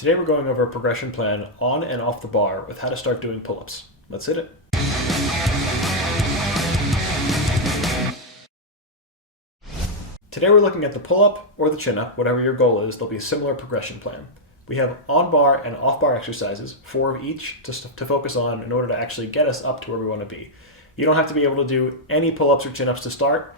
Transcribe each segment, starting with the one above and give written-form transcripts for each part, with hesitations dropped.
Today we're going over a progression plan on and off the bar with how to start doing pull-ups. Let's hit it. Today we're looking at the pull-up or the chin-up, whatever your goal is. There'll be a similar progression plan. We have on-bar and off-bar exercises, 4 of each to focus on in order to actually get us up to where we want to be. You don't have to be able to do any pull-ups or chin-ups to start.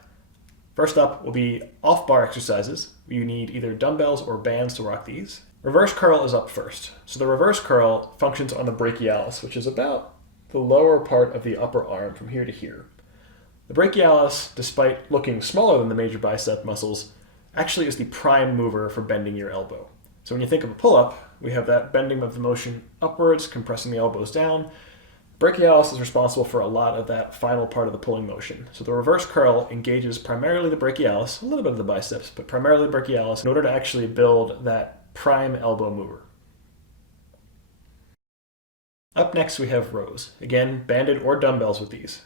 First up will be off-bar exercises. You need either dumbbells or bands to rock these. Reverse curl is up first. So the reverse curl functions on the brachialis, which is about the lower part of the upper arm from here to here. The brachialis, despite looking smaller than the major bicep muscles, actually is the prime mover for bending your elbow. So when you think of a pull-up, we have that bending of the motion upwards, compressing the elbows down. Brachialis is responsible for a lot of that final part of the pulling motion. So the reverse curl engages primarily the brachialis, a little bit of the biceps, but primarily the brachialis in order to actually build that prime elbow mover. Up next we have rows. Again, banded or dumbbells with these.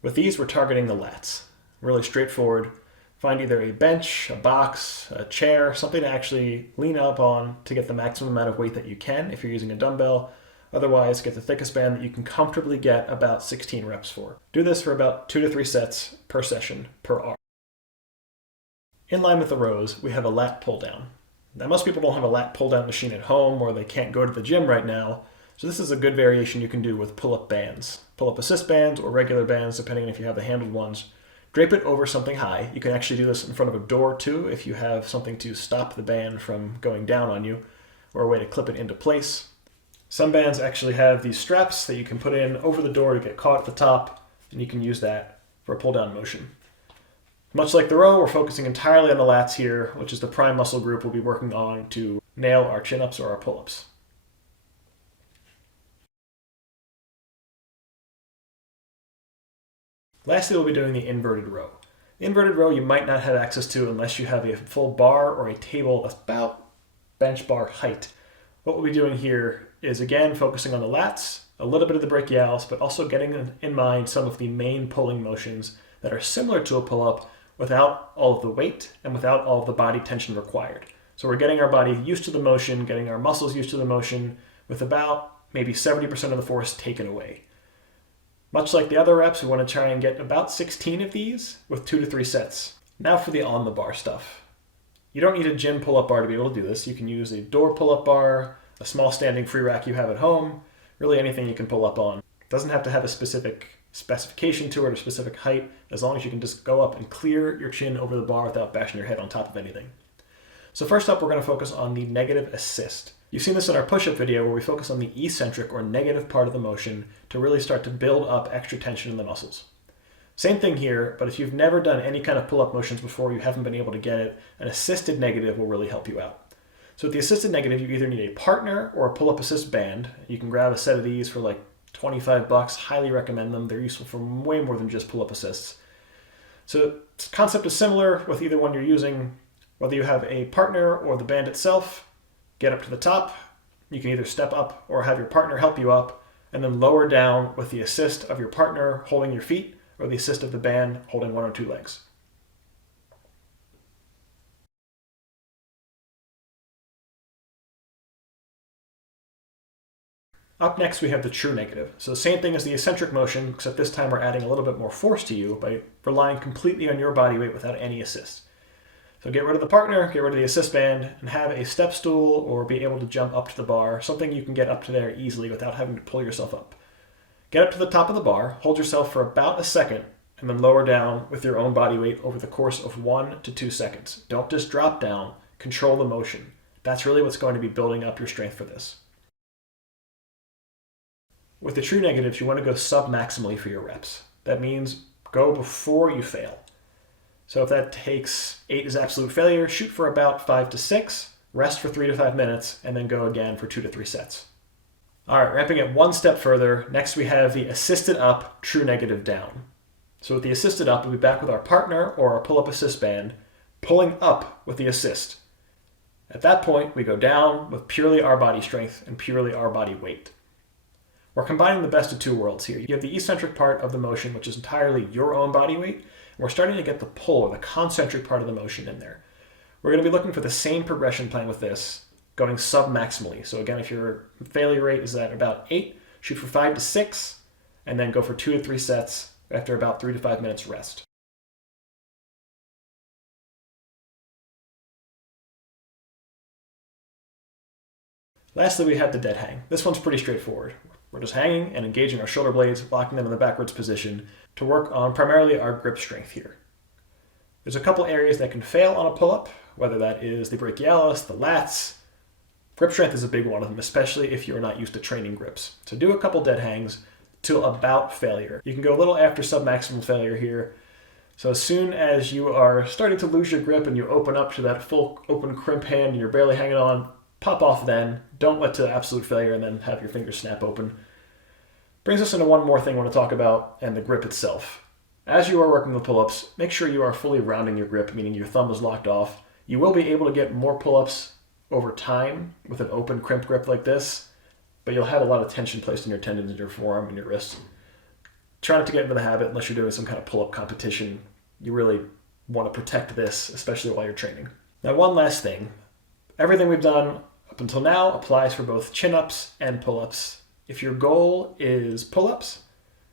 With these we're targeting the lats. Really straightforward. Find either a bench, a box, a chair, something to actually lean up on to get the maximum amount of weight that you can if you're using a dumbbell. Otherwise, get the thickest band that you can comfortably get about 16 reps for. Do this for about 2 to 3 sets per session per arm. In line with the rows, we have a lat pull down. Now, most people don't have a lat pull down machine at home or they can't go to the gym right now, so this is a good variation you can do with pull-up bands. Pull-up assist bands or regular bands, depending on if you have the handled ones. Drape it over something high. You can actually do this in front of a door too if you have something to stop the band from going down on you, or a way to clip it into place. Some bands actually have these straps that you can put in over the door to get caught at the top, and you can use that for a pull-down motion. Much like the row, we're focusing entirely on the lats here, which is the prime muscle group we'll be working on to nail our chin-ups or our pull-ups. Lastly, we'll be doing the inverted row. The inverted row you might not have access to unless you have a full bar or a table about bench bar height. What we'll be doing here is, again, focusing on the lats, a little bit of the brachialis, but also getting in mind some of the main pulling motions that are similar to a pull-up without all of the weight and without all of the body tension required. So we're getting our body used to the motion, getting our muscles used to the motion with about maybe 70% of the force taken away. Much like the other reps, we want to try and get about 16 of these with 2 to 3 sets. Now for the on the bar stuff. You don't need a gym pull-up bar to be able to do this. You can use a door pull-up bar, a small standing free rack you have at home, really anything you can pull up on. It doesn't have to have a specific specification to it or specific height, as long as you can just go up and clear your chin over the bar without bashing your head on top of anything. So first up, we're going to focus on the negative assist. You've seen this in our push-up video where we focus on the eccentric or negative part of the motion to really start to build up extra tension in the muscles. Same thing here, but if you've never done any kind of pull-up motions before, you haven't been able to get it, an assisted negative will really help you out. So with the assisted negative, you either need a partner or a pull-up assist band. You can grab a set of these for like $25, highly recommend them. They're useful for way more than just pull-up assists. So the concept is similar with either one you're using. Whether you have a partner or the band itself, get up to the top. You can either step up or have your partner help you up, and then lower down with the assist of your partner holding your feet or the assist of the band holding 1 or 2 legs. Up next, we have the true negative. So the same thing as the eccentric motion, except this time we're adding a little bit more force to you by relying completely on your body weight without any assist. So get rid of the partner, get rid of the assist band, and have a step stool or be able to jump up to the bar, something you can get up to there easily without having to pull yourself up. Get up to the top of the bar, hold yourself for about a second, and then lower down with your own body weight over the course of 1 to 2 seconds. Don't just drop down, control the motion. That's really what's going to be building up your strength for this. With the true negatives, you want to go sub-maximally for your reps. That means go before you fail. So if that takes 8 is absolute failure, shoot for about 5 to 6, rest for 3 to 5 minutes, and then go again for 2 to 3 sets. All right, ramping it one step further, next we have the assisted up, true negative down. So with the assisted up, we'll be back with our partner or our pull-up assist band, pulling up with the assist. At that point, we go down with purely our body strength and purely our body weight. We're combining the best of 2 worlds here. You have the eccentric part of the motion, which is entirely your own body weight, and we're starting to get the pull or the concentric part of the motion in there. We're going to be looking for the same progression plan with this, going sub-maximally. So again, if your failure rate is at about 8, shoot for 5 to 6, and then go for 2 to 3 sets after about 3 to 5 minutes rest. Lastly, we have the dead hang. This one's pretty straightforward. We're just hanging and engaging our shoulder blades, locking them in the backwards position to work on primarily our grip strength here. There's a couple areas that can fail on a pull-up, whether that is the brachialis, the lats. Grip strength is a big one of them, especially if you're not used to training grips. So do a couple dead hangs till about failure. You can go a little after submaximal failure here. So as soon as you are starting to lose your grip and you open up to that full open crimp hand and you're barely hanging on, pop off then. Don't let to absolute failure and then have your fingers snap open. Brings us into one more thing I want to talk about, and the grip itself. As you are working with pull-ups, make sure you are fully rounding your grip, meaning your thumb is locked off. You will be able to get more pull-ups over time with an open crimp grip like this, but you'll have a lot of tension placed in your tendons in your forearm and your wrists. Try not to get into the habit unless you're doing some kind of pull-up competition. You really want to protect this, especially while you're training. Now, one last thing. Everything we've done up until now applies for both chin-ups and pull-ups. If your goal is pull-ups,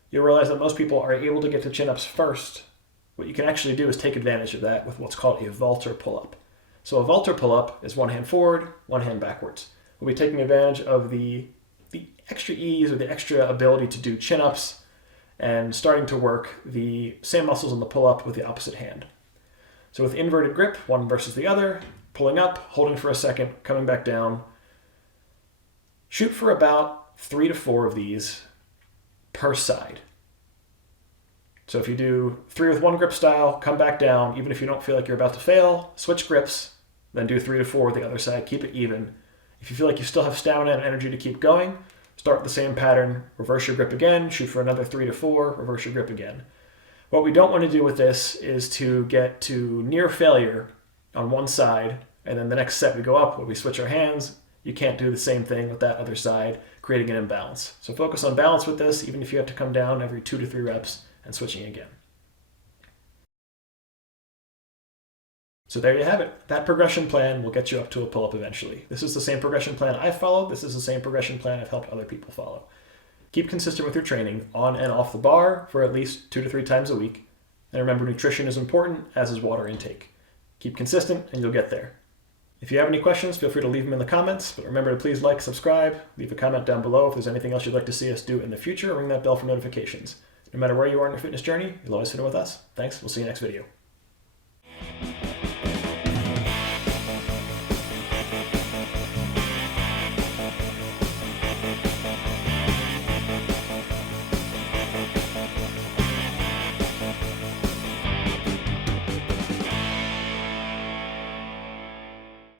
you'll realize that most people are able to get to chin-ups first. What you can actually do is take advantage of that with what's called a vaulter pull-up. So a vaulter pull-up is one hand forward, one hand backwards. We'll be taking advantage of the extra ease or the extra ability to do chin-ups and starting to work the same muscles in the pull-up with the opposite hand. So with inverted grip, one versus the other, pulling up, holding for a second, coming back down. Shoot for about 3 to 4 of these per side. So if you do 3 with one grip style, come back down, even if you don't feel like you're about to fail, switch grips, then do 3 to 4 with the other side, keep it even. If you feel like you still have stamina and energy to keep going, start the same pattern, reverse your grip again, shoot for another 3 to 4, reverse your grip again. What we don't want to do with this is to get to near failure on one side, and then the next set we go up, when we switch our hands, you can't do the same thing with that other side, creating an imbalance. So focus on balance with this, even if you have to come down every 2 to 3 reps and switching again. So there you have it. That progression plan will get you up to a pull-up eventually. This is the same progression plan I've followed. This is the same progression plan I've helped other people follow. Keep consistent with your training on and off the bar for at least 2 to 3 times a week. And remember, nutrition is important, as is water intake. Keep consistent and you'll get there. If you have any questions, feel free to leave them in the comments, but remember to please like, subscribe, leave a comment down below if there's anything else you'd like to see us do in the future, ring that bell for notifications. No matter where you are in your fitness journey, you'll always fit in with us. Thanks, we'll see you next video.